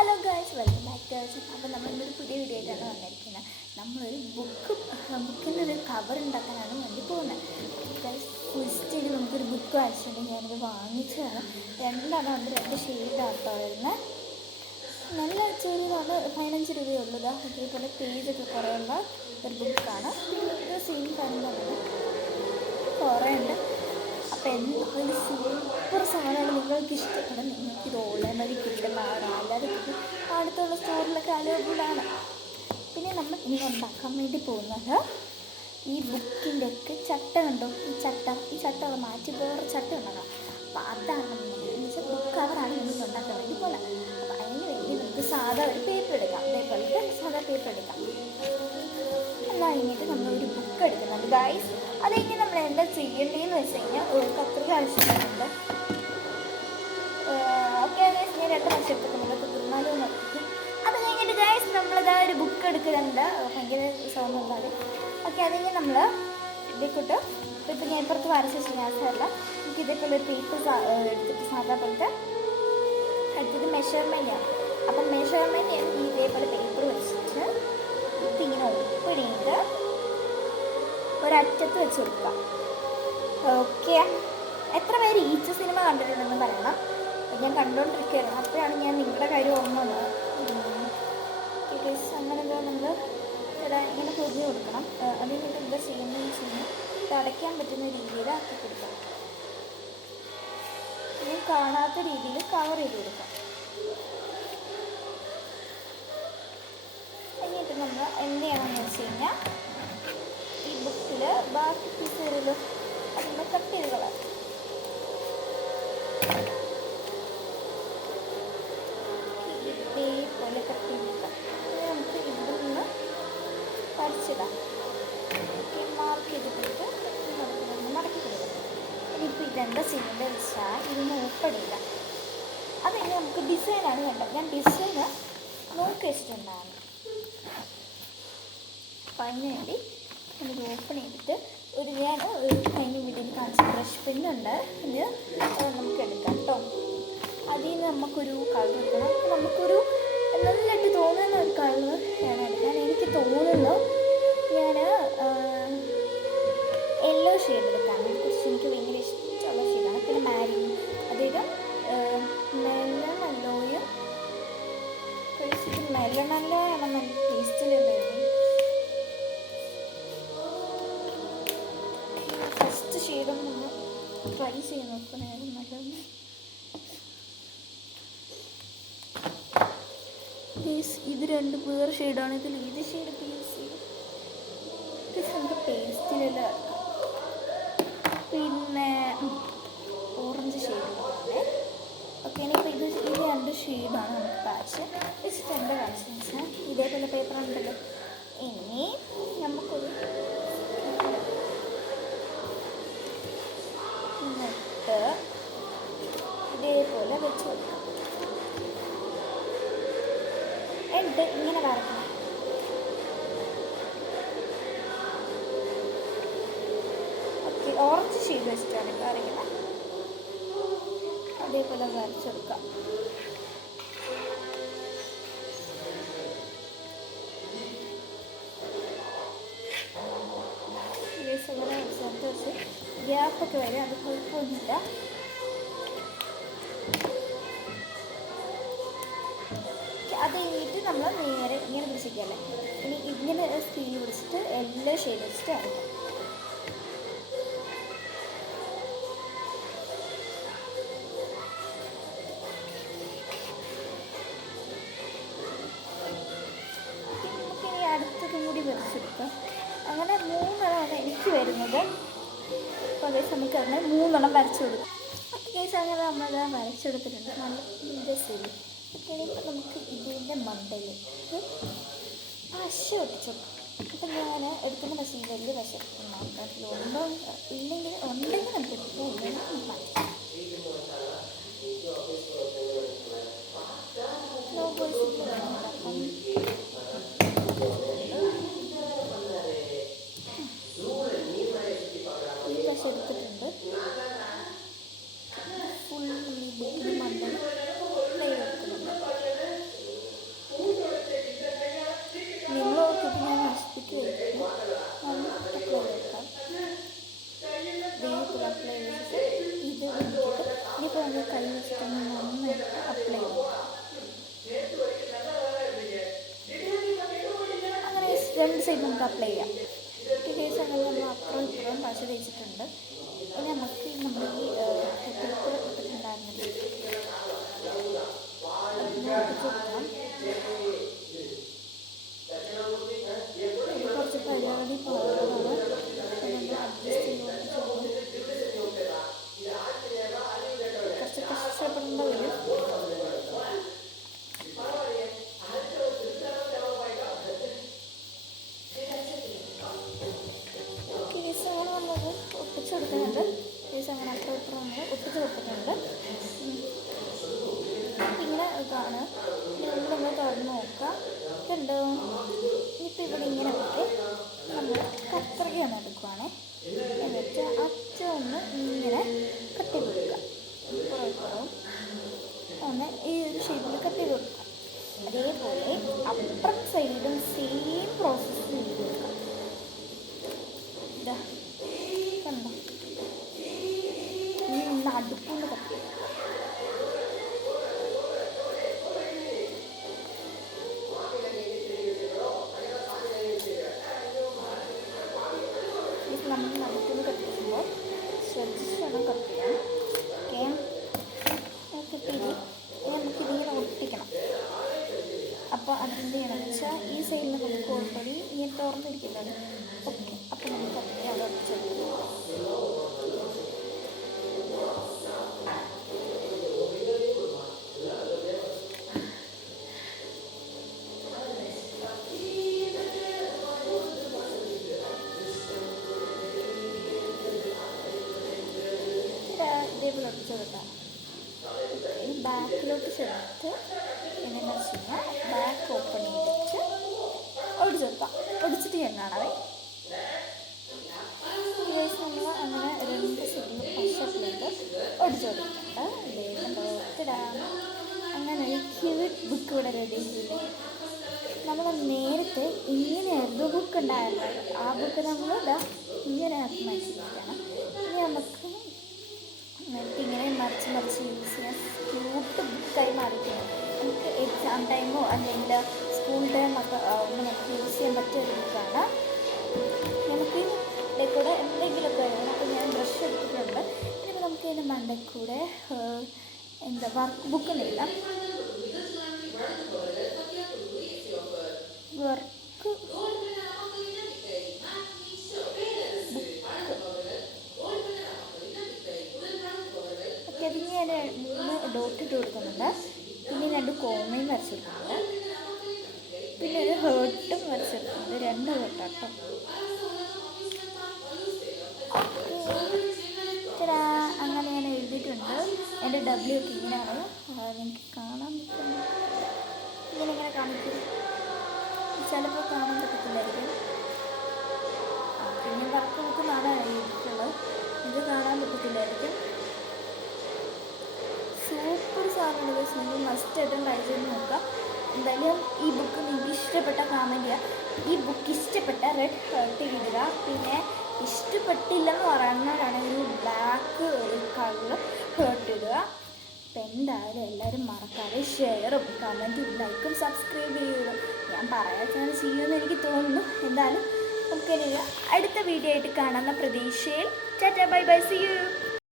Hello guys, welcome back to our channel. അപ്പോൾ നമ്മളിന്നൊരു പുതിയ വീഡിയോ ആയിട്ടാണ് വന്നിരിക്കുന്നത്. നമ്മളൊരു ബുക്കിൻ്റെ ഒരു കവർ ഉണ്ടാക്കാനാണ് വേണ്ടി പോകുന്നത്. ഗായ്സ്, ഫസ്റ്റ് നമുക്കൊരു ബുക്ക് വാങ്ങിച്ചിട്ടുണ്ടെങ്കിൽ ഞാനത് വാങ്ങിച്ചതാണ്. രണ്ടെണ്ണം ഉണ്ട്, 2 ഷെയ്ഡാട്ടോ വരുന്നത്. നല്ല ചെറിയതാണ്, 15 രൂപയുള്ളൂ. അതേപോലെ പേജൊക്കെ കുറേ ഉള്ള ഒരു ബുക്കാണ്. ഇത് സെയിം കാര്യങ്ങളാണ്, കുറേ ഉണ്ട്. അപ്പോൾ എന്തൊരു സൂപ്പർ സാധനമാണ്. നിങ്ങൾക്ക് ഇഷ്ടപ്പെടും. നിങ്ങൾക്കിത് ഓൺലൈൻ വഴി കിട്ടുന്നതാണ്, അല്ലാതെ അടുത്തുള്ള സ്റ്റോറിലൊക്കെ അവൈലബിളാണ്. പിന്നെ നമ്മൾ ഇനി ഉണ്ടാക്കാൻ വേണ്ടി പോകുന്നത് ഈ ബുക്കിൻ്റെയൊക്കെ ചട്ട കണ്ടോ, ഈ ചട്ട മാറ്റി വേറെ ചട്ട ഉണ്ടാക്കാം. അപ്പോൾ അതാണ് നമ്മൾ വെച്ചാൽ ബുക്ക് കവറാണ് നമ്മൾ ഉണ്ടാക്കാൻ വേണ്ടി പോകുന്നത്. അപ്പോൾ അതിന് വേണ്ടി നമുക്ക് സാധാ ഒരു പേപ്പർ എടുക്കാം. അതേപോലത്തെ സാധാ പേപ്പർ എടുക്കാം. എന്നാൽ കഴിഞ്ഞിട്ട് നമ്മളൊരു ബുക്ക് എടുക്കുന്നുണ്ട് ഗായ്സ്. അത് കഴിഞ്ഞ് നമ്മൾ എന്താ ചെയ്യേണ്ടതെന്ന് വെച്ച് കഴിഞ്ഞാൽ കത്രിക ആവശ്യമുണ്ട്. ഓക്കെ ഗായ്സ്, ഞാൻ 2 പ്രാവശ്യം എടുത്തിട്ടുണ്ട്, തീർന്നാലും നോക്കി. അത് കഴിഞ്ഞിട്ട് ഗായ്സ് നമ്മളിതാ ഒരു ബുക്ക് എടുക്കുന്നുണ്ട്. ഭയങ്കര സൗണ്ടുണ്ടാണ്. ഓക്കെ, അത് കഴിഞ്ഞ് നമ്മൾ ഇതേക്കൂട്ട് ഇപ്പം ഞാൻ ഇപ്പുറത്ത് വരച്ച സ്നാക്സല്ല, എനിക്ക് ഇതേപോലെ ഒരു പേപ്പർ എടുത്തിട്ട് സാധാ പോലത്തെ അടുത്തത് മെഷർമെൻറ്റാണ്. അപ്പം മെഷർമെൻറ്റ് ഇതേപോലെ പേപ്പർ വെച്ചിട്ട് ഇതിങ്ങനെ ഓപ്പൺ ചെയ്ത് ഒരറ്റത്ത് വെച്ച് കൊടുക്കുക. ഓക്കെ, എത്ര പേര് ഈച്ച സിനിമ കണ്ടിട്ടുണ്ടെന്ന് പറയണം. ഞാൻ കണ്ടുകൊണ്ടിരിക്കുകയായിരുന്നു, അപ്പോഴാണ് ഞാൻ നിങ്ങളുടെ കാര്യം ഓർമ്മ വന്നത്. അങ്ങനെ നമ്മൾ ഇങ്ങനെ പൊതിഞ്ഞ് കൊടുക്കണം. അത് കഴിഞ്ഞിട്ട് എന്താ ചെയ്യുന്നതെന്ന് വെച്ച് കഴിഞ്ഞാൽ ഇത് അടയ്ക്കാൻ പറ്റുന്ന രീതിയിൽ ആക്കി കൊടുക്കാം. ഇനി കാണാത്ത രീതിയിൽ കവർ ചെയ്ത് കൊടുക്കാം. എന്നിട്ട് നമ്മൾ എന്ത് ചെയ്യണമെന്ന് വെച്ച് കഴിഞ്ഞാൽ ഈ ബുക്കിൽ ബാക്കി പീസുകളിൽ അതിൻ്റെ കട്ട് ചെയ്ത് കളയാം. ഇതേപോലെ കട്ട് ചെയ്തിട്ടാം. നമുക്ക് ഇവിടെ നിന്ന് വരച്ചിടാം. മാർക്ക് ചെയ്തിട്ട് മടക്കി കൊടുക്കാം. ഇനിയിപ്പോൾ ഇതെന്താ ചെയ്യേണ്ടത് വെച്ചാൽ ഇതിന് ഓപ്പൺ ചെയ്യാം. അത് കഴിഞ്ഞ് നമുക്ക് ഡിസൈനാണ് വേണ്ടത്. ഞാൻ ഡിസൈന് നോക്കി വെച്ചിട്ടുണ്ടായിരുന്നു. അപ്പം അതിന് വേണ്ടി നമുക്ക് ഓപ്പൺ ചെയ്തിട്ട് ഞാൻ കഴിഞ്ഞ വീഡിയോയിൽ കാണിച്ച ബ്രഷ് പെന്നുണ്ട്, ഇത് നമുക്ക് എടുക്കാം കേട്ടോ. അതിൽ നിന്ന് നമുക്കൊരു കളർ എടുക്കണം. അപ്പോൾ നമുക്കൊരു നല്ലതായിട്ട് തോന്നുന്ന ഒരു കളർ വേണം എടുക്കാൻ. എനിക്ക് തോന്നുന്നു ഞാൻ യെല്ലോ ഷെയ്ഡ് എടുക്കാൻ കുറച്ച് എനിക്ക് ഭയങ്കര ഇഷ്ടമുള്ള ഷെയ്ഡാണ്. പിന്നെ മാരിൻ, അതായത് മെല്ലണല്ലോയും കഴിച്ചിട്ട് മെല്ലണല്ലോയാണ് നല്ല ടേസ്റ്റിലുണ്ടായിരുന്നു. ഫസ്റ്റ് ഷെയ്ഡും നമ്മൾ ട്രൈ ചെയ്ത് നോക്കണമായിരുന്നു നല്ലത്. ഇത് 2 വേറെ ഷെയ്ഡാണ്. ഇതിൽ ഏത് ഷെയ്ഡ് യൂസ് ചെയ്യും? നമുക്ക് പേസ്റ്റിലെല്ലാം പിന്നെ ഓറഞ്ച് ഷെയ്ഡ്. ഓക്കെ, ഇനിയിപ്പോൾ ഇത് 2 ഷെയ്ഡാണ് നമുക്ക് പാച്ച് വെച്ചിട്ട് എന്താ കാണിച്ചെന്ന് വെച്ചാൽ ഇതേപോലെ പേപ്പർ ഉണ്ടല്ലോ. ഇനി നമുക്കൊരു എന്നിട്ട് ഇതേപോലെ വെച്ച് കൊടുക്കാം. എന്നിട്ട് ഇങ്ങനെ വരയ്ക്കണം. ഓക്കെ, ഓറഞ്ച് ഷെയ്ഡ് വെച്ചിട്ടാണ് വരയ്ക്കുന്നത്. അതേപോലെ വരച്ചെടുക്കാം. സ്ഥലത്ത് വെച്ച് ഗ്യാപ്പൊക്കെ വരെ അത് കുഴപ്പമൊന്നുമില്ല. അത് കഴിഞ്ഞിട്ട് നമ്മൾ നേരെ ഇങ്ങനെ പിടിച്ചിരിക്കുകയല്ലേ. ഇനി ഇങ്ങനെ സ്കെയിൽ പിടിച്ചിട്ട് എല്ലാ ഷെയ്ഡ് വെച്ചിട്ട് വരയ്ക്കാം. നമുക്കിനി അടുത്തതും കൂടി വരച്ചെടുക്കാം. അങ്ങനെ 3 എനിക്ക് വരുന്നത്. അപ്പോൾ അതേ സമയത്ത് അങ്ങനെ 3 വരച്ചു കൊടുക്കും. കേസ് അങ്ങനെ നമ്മളത് വരച്ചെടുത്തിട്ടുണ്ട്. നല്ല രസമില്ല. ഓക്കെ, ഇപ്പം നമുക്ക് ഇതിൻ്റെ മണ്ടയിൽ പശ ഒട്ടിച്ചു. അപ്പം ഞാൻ എടുക്കുന്ന പശ വലിയ പശ ഉണ്ടോ ഇല്ലെങ്കിൽ ഉണ്ടെങ്കിൽ നമുക്ക് എടുക്കാം, ഇല്ലെങ്കിൽ മാറ്റാം. ഈ പശ എടുത്തിട്ടുണ്ട്. ഫുൾ ഈ ബുക്കിന് മണ്ടൽ ലെയർ എടുക്കുന്നുണ്ട്. ഒരു സൈഡ് നമുക്ക് അപ്ലൈ ചെയ്യാം. കേസ് അങ്ങനെ നമ്മൾ അപ്പുറം ഇപ്പുറം പശ തേച്ചിട്ടുണ്ട്. ഇനി നമുക്ക് നമ്മൾ ഈ പേപ്പർ ഇട്ടിട്ടുണ്ടായിരുന്നത് കൊടുക്കാം. കുറച്ച് പരിപാടി പാടുകളാണ് നമ്മൾ അഡ്ജസ്റ്റ് ചെയ്ത് കുറച്ച് കഷ്ടപ്പെടേണ്ട വരും. കേസങ്ങനെ നമ്മൾ ഒട്ടിച്ചു കൊടുക്കുന്നുണ്ട്. കേസ് അങ്ങനെ അപ്പുറം ഇപ്പുറം നമ്മൾ ഒട്ടിച്ച് കൊടുക്കുന്നുണ്ട്. പിന്നെ ഇതാണ് നമ്മളൊന്ന് തുറന്ന് നോക്കാം. ഇതുണ്ട്. ഇനിയിപ്പോൾ ഇവിടെ ഇങ്ങനെ വെച്ച് നമ്മൾ കത്രികയൊന്ന് എടുക്കുവാണേ. എന്നിട്ട് അറ്റം ഒന്ന് ഇങ്ങനെ കട്ടി കൊടുക്കുക. പുറവും ഒന്ന് ഈ ഒരു ഷേപ്പിൽ കട്ടി കൊടുക്കുക. അതേപോലെ അപ്പുറം സൈഡും സെയിം പ്രോസസ്സ് ചെയ്ത് കൊടുക്കുക. ഇതാ കണ്ടോ, നടുക്കൊണ്ട് കട്ടി നമ്മൾ നടുക്കൊണ്ട് കട്ട് ചെയ്യുമ്പോൾ ശ്രദ്ധിച്ച് വേണം കട്ട് ചെയ്യാൻ. ഓക്കെ, കട്ടിയിട്ട് നമുക്കിതിങ്ങനെ ഒട്ടിക്കണം. അപ്പോൾ അതിൻ്റെ ചെയ്യണമെന്ന് വെച്ചാൽ ഈ സൈഡിൽ നമുക്ക് ഓൾറെഡി ഇങ്ങനെ തുറന്നിരിക്കുന്നത്. ഓക്കെ, അപ്പോൾ നമുക്ക് കട്ടി അവിടെ ഒട്ടിച്ചെടുക്കും. ഇതേപോലെ ഒട്ടിച്ച് കൊടുക്കാം. ഇനി ബാക്കിലോട്ട് ചേർത്ത് എങ്ങനെയാണെന്ന് വെച്ച് കഴിഞ്ഞാൽ ബാക്ക് ഓപ്പൺ ചെയ്തിട്ട് ഒടിച്ച് കൊടുക്കാം. ഒടിച്ചിട്ട് ഞാൻ കാണാവേ. നമ്മൾ അങ്ങനെ 2 സൈഡിൽ പശപ്പിലേക്ക് ഒടിച്ച് കൊടുക്കുന്നുണ്ട്. അങ്ങനെ ഒരു ക്യൂട്ട് ബുക്ക് ഇവിടെ റെഡി ചെയ്തു. നമ്മൾ നേരത്തെ ഇങ്ങനെയായിരുന്നു ബുക്ക് ഉണ്ടായിരുന്നത്. ആ ബുക്ക് നമ്മൾ ഇങ്ങനെ ആക്കി മാറ്റിയിരിക്കുകയാണ്. ഇനി നമുക്ക് ഇങ്ങനെ മറിച്ച് യൂസ് ചെയ്യാൻ ക്യൂട്ട് ബുക്കായി മാറിയിട്ടുണ്ട്. നമുക്ക് എക്സാം ടൈമോ അല്ലെങ്കിൽ സ്കൂൾ ടൈമൊക്കെ നമുക്ക് യൂസ് ചെയ്യാൻ പറ്റിയ ഒരു ബുക്കാണ്. നമുക്ക് ഇതിൽക്കൂടെ എന്തെങ്കിലുമൊക്കെ വേണം. അപ്പോൾ ഞാൻ ബ്രഷ് എടുത്തിട്ടുണ്ട്. ഇനിയിപ്പോൾ നമുക്ക് ഇതിൻ്റെ മണ്ടയ്ക്കൂടെ വർക്ക് ബുക്ക് നീളാം. വർക്ക് അതിന് ഞാൻ 3 ഡോട്ട് ഇട്ട് കൊടുക്കുന്നുണ്ട്. പിന്നെ 2 കോമയും വരച്ചെടുക്കുന്നുണ്ട്. പിന്നെ ഒരു ഹേർട്ടും വരച്ചെടുക്കുന്നുണ്ട്. 2 ഹേർട്ടാട്ടോ. അങ്ങനെ ഞാൻ എഴുതിയിട്ടുണ്ട്. എൻ്റെ W ഒക്കെ ഇങ്ങനെയാണ്. എനിക്ക് കാണാൻ പറ്റുന്നത് ഇങ്ങനെ കാണിക്കും. ചിലപ്പോൾ കാണാൻ പറ്റത്തില്ലായിരിക്കും. പിന്നെ വർക്ക് നമുക്ക് കാണാൻ എഴുതിയിട്ടുള്ളത്. ഇത് കാണാൻ പറ്റത്തില്ലായിരിക്കും. സൂപ്പർ സാധനമാണ് ഗൈസ്. നിങ്ങൾ മസ്റ്റായിട്ടും ട്രൈ ചെയ്ത് നോക്കാം. എന്തായാലും ഈ ബുക്ക് നിങ്ങൾക്ക് ഇഷ്ടപ്പെട്ട കമൻറ്റ് ചെയ്യുക. ഈ ബുക്ക് ഇഷ്ടപ്പെട്ട റെഡ് ഹേർട്ട് ഇടുക. പിന്നെ ഇഷ്ടപ്പെട്ടില്ലെന്ന് പറയുന്നവരാണെങ്കിൽ ബ്ലാക്ക് കളർ ഹേർട്ട് ഇടുക. അപ്പം എന്തായാലും എല്ലാവരും മറക്കാതെ ഷെയറും കമൻറ്റും ലൈക്കും സബ്സ്ക്രൈബ് ചെയ്യുക. ഞാൻ പറയാൻ ചാൻസ് ചെയ്യുമെന്ന് എനിക്ക് തോന്നുന്നു. എന്തായാലും നമുക്ക് അടുത്ത വീഡിയോ ആയിട്ട് കാണാമെന്ന പ്രതീക്ഷയിൽ tata bye bye, see U.